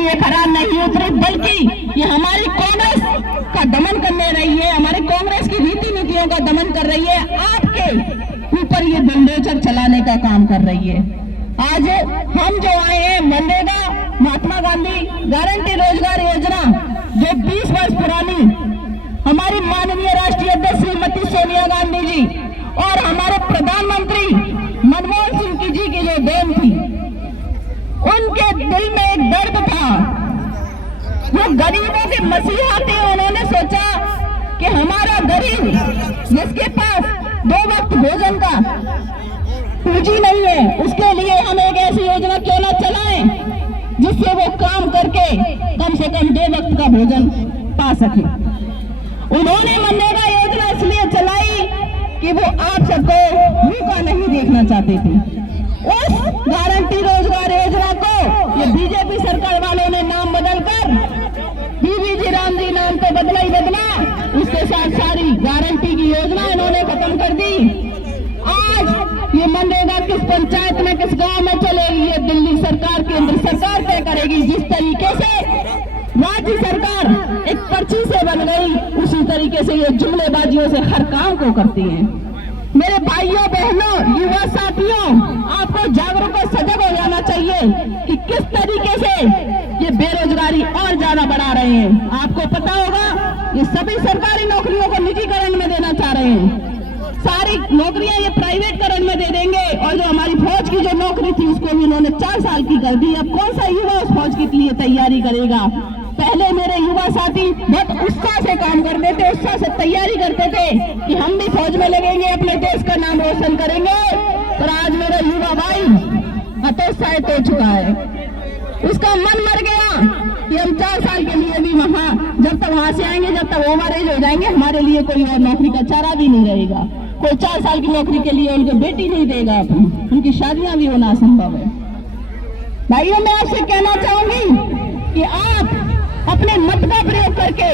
ये खराब नहीं उतरी, बल्कि ये हमारी कांग्रेस का दमन करने रही है, हमारे कांग्रेस की रीति नीतियों का दमन कर रही है, आपके ऊपर ये दंडेचक चलाने का काम कर रही है। आज हम जो आए हैं मनरेगा महात्मा गांधी गारंटी रोजगार योजना जो 20 वर्ष पुरानी हमारी माननीय राष्ट्रीय अध्यक्ष श्रीमती सोनिया गांधी जी और हमारे प्रधानमंत्री मनमोहन सिंह जी की जो देन थी, उनके दिल में एक दर्द था, वो गरीबों के मसीहा थे। उन्होंने सोचा कि हमारा गरीब जिसके पास 2 वक्त भोजन का पूंजी नहीं है, उसके लिए हम एक ऐसी योजना क्यों न चलाएं जिससे वो काम करके कम से कम 2 वक्त का भोजन पा सके। उन्होंने मनरेगा योजना इसलिए चलाई कि वो आप सबको भूखा नहीं देखना चाहते थे। उस गारंटी रोजगार योजना को ये बीजेपी सरकार वालों ने नाम बदलकर बीबीजी राम जी नाम तो बदला ही बदला, उसके साथ सारी गारंटी की योजना इन्होंने खत्म कर दी। आज ये मनरेगा किस पंचायत में किस गांव में चलेगी, ये दिल्ली सरकार केंद्र सरकार तय करेगी। जिस तरीके से राज्य सरकार एक पर्ची से बन गई, उसी तरीके से ये जुमलेबाजियों से हर काम को करती है। मेरे भाइयों बहनों युवा साथियों, आपको जागरूक और सजग हो जाना चाहिए कि किस तरीके से ये बेरोजगारी और ज्यादा बढ़ा रहे हैं। आपको पता होगा ये सभी सरकारी नौकरियों को निजीकरण में देना चाह रहे हैं, सारी नौकरियां ये प्राइवेटकरण में दे देंगे, और जो हमारी फौज की जो नौकरी थी उसको भी इन्होंने 4 साल की कर दी। अब कौन सा युवा उस फौज के लिए तैयारी करेगा? पहले मेरे युवा साथी बहुत उत्साह से काम करते थे, उत्साह से तैयारी करते थे कि हम भी फौज में लगेंगे, अपने देश का नाम रोशन करेंगे। पर आज मेरा युवा भाई हतोत्साहित हो चुका है, उसका मन मर गया कि हम 4 साल के लिए भी वहां जब तक वहां से आएंगे, जब तक ओवरएज हो जाएंगे, हमारे लिए कोई और नौकरी का चारा भी नहीं रहेगा। कोई 4 साल की नौकरी के लिए उनके बेटी नहीं देगा, उनकी शादियां भी होना असंभव है। भाइयों, मैं आपसे कहना चाहूंगी कि आप अपने मत का प्रयोग करके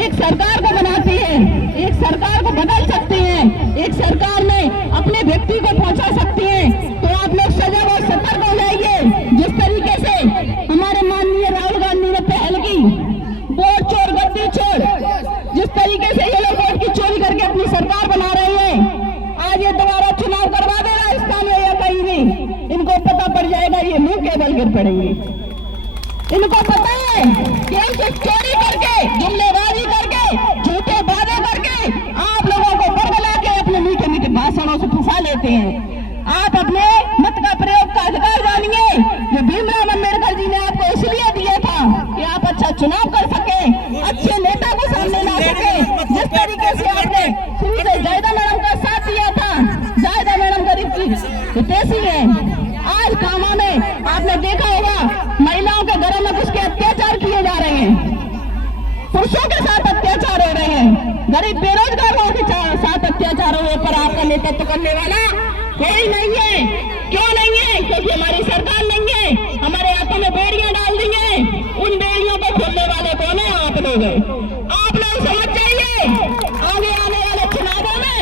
एक सरकार को बनाती है, एक सरकार को बदल सकते हैं, एक सरकार में अपने व्यक्ति को पहुंचा सकते हैं। तो आप लोग सजग और सतर्क हो जाइए। जिस तरीके से हमारे माननीय राहुल गांधी ने पहल की, वोट चोर गद्दी चोर, जिस तरीके से ये लोग वोट की चोरी करके अपनी सरकार बना रहे हैं, आज ये दोबारा चुनाव करवा दे राजस्थान में या कहीं भी, इनको पता पड़ जाएगा, ये मुंह के बल गिर पड़ेंगे। इनको पता है कि हम सिर्फ चोरी करके, जुमलेबाजी करके, झूठे वादे करके आप लोगों को बरगला के अपने मीठे मीठे भाषणों से फंसा लेते हैं। आप अपने मत का प्रयोग का अधिकार जानिए, जो भीमराव अम्बेडकर जी ने आपको इसलिए दिया था कि आप अच्छा चुनाव कर सके, अच्छे नेता को सामने ला सके। जिस तरीके से आपने शुरू से जायदा मैडम का साथ दिया था, जायदा मैडम गरीब की हितैषी है। आज कामा में आपने देखा होगा महिलाओं के घरों में घुस के अत्याचार किए जा रहे हैं, पुरुषों के साथ अत्याचार हो रहे हैं, गरीब बेरोजगारों के साथ अत्याचार हो रहे, पर आपका नेतृत्व करने वाला कोई नहीं है। क्यों नहीं है? क्योंकि हमारी सरकार नहीं है। हमारे हाथों में बेड़ियां डाल दी हैं, उन बेड़ियों को खोलने वाले कौन है? आप लोग हैं। आप लोग समझ जाइए, आगे आने वाले चुनावों में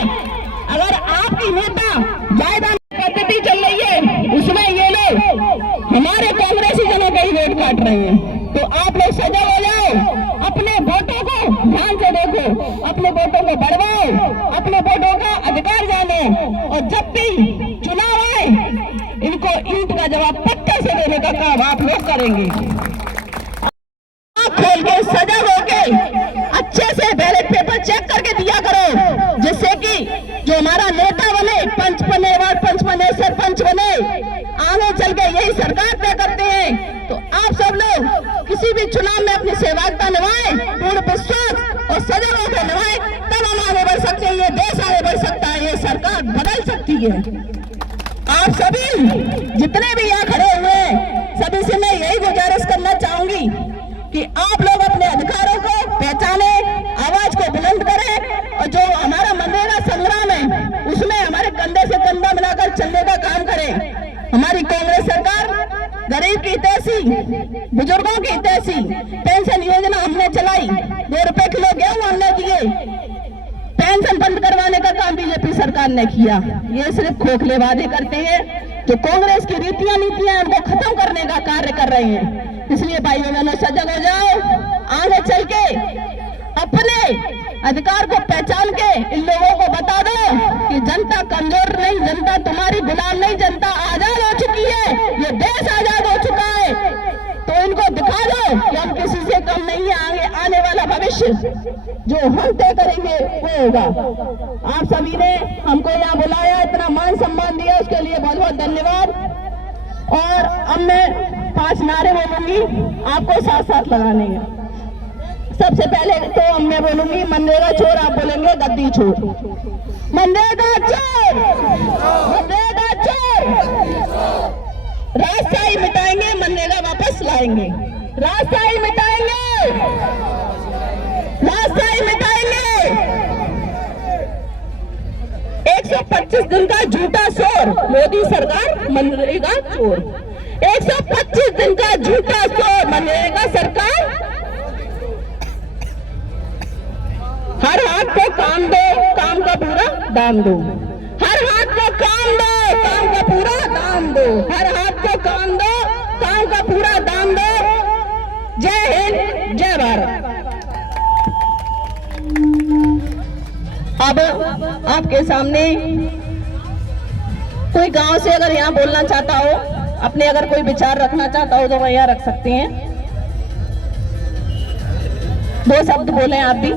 अगर आपकी नेता जायदा पद्धति चल रही है, उसमें ये लोग हमारे कांग्रेसी जनों का ही वोट काट रहे हैं, तो आप लोग सजग हो जाओ, अपने वोटों को ध्यान से देखो, अपने वोटों को बढ़वाओ, अपने वोटों का अधिकार जानो, और जब भी चुनाव आए इनको ईंट का जवाब पत्थर से देने का काम आप लोग करेंगे। आप खोल के सजग होके अच्छे से बैलेट पेपर चेक करके दिया करो, जिससे कि जो हमारा नेता बने, पंच बने, वार्ड पंच बने, सरपंच बने, आगे चल के यही सरकार तय करते हैं। तो आप सब लोग किसी भी चुनाव में अपनी सहभागिता निभाएं, पूर्ण विश्वास और सजग होकर निभाएं, तब हम आगे बढ़ सकते हैं, ये देश आगे बढ़ सकता है, ये सरकार बदल सकती है। आप सभी जितने भी यहाँ खड़े हुए हैं, सभी से मैं यही गुजारिश करना चाहूंगी कि आप लोग अपने अधिकारों को पहचाने, आवाज को बुलंद करें, और जो हमारा मनरेगा संग्राम है उसमें हमारे कंधे से कंधा मिलाकर चलने का काम करें। हमारी कांग्रेस सरकार गरीब की हितैषी, बुजुर्गों की हितैषी पेंशन योजना हमने चलाई, 2 रुपए किलो गेहूं हमने दिए, पेंशन बंद करवाने का काम बीजेपी सरकार ने किया। ये सिर्फ खोखले वादे करते हैं, जो कांग्रेस की रीतियां नीतियां उनको खत्म करने का कार्य कर रहे हैं। इसलिए भाइयों बहनों सजग हो जाओ, आगे चल के अपने अधिकार को पहचान के इन लोगों को बता दो कि जनता कमजोर नहीं, जनता तुम्हारी गुलाम नहीं, जनता आजाद हो चुकी है, ये देश आजाद हो चुका है। तो इनको दिखा दो कि हम किसी से कम नहीं है, आगे आने वाला भविष्य जो हम तय करेंगे वो होगा। आप सभी ने हमको यहाँ बुलाया, इतना मान सम्मान दिया, उसके लिए बहुत बहुत धन्यवाद। और अब मैं 5 नारे बोलूंगी, आपको साथ साथ लगाने हैं। सबसे पहले तो मैं बोलूंगी मनरेगा छोड़, आप बोलेंगे गद्दी छोड़। मनरेगा छोड़, मनरेगा छोड़, राजशाही मिटाएंगे, मनरेगा वापस लाएंगे, राजशाही मिटाएंगे, राजशाही मिटाएंगे। 125 दिन का झूठा शोर, मोदी सरकार मनरेगा चोर। 125 दिन का झूठा शोर, मनरेगा सरकार। हर हाथ को काम दो, काम का पूरा दाम दो। हर हाथ को काम दो, काम का पूरा दाम दो। हर हाथ को काम दो, काम का पूरा दाम दो। जय हिंद, जय भारत। अब आपके सामने कोई गांव से अगर यहाँ बोलना चाहता हो, अपने अगर कोई विचार रखना चाहता हो तो वह यहाँ रख सकते हैं। 2 शब्द बोले आप भी।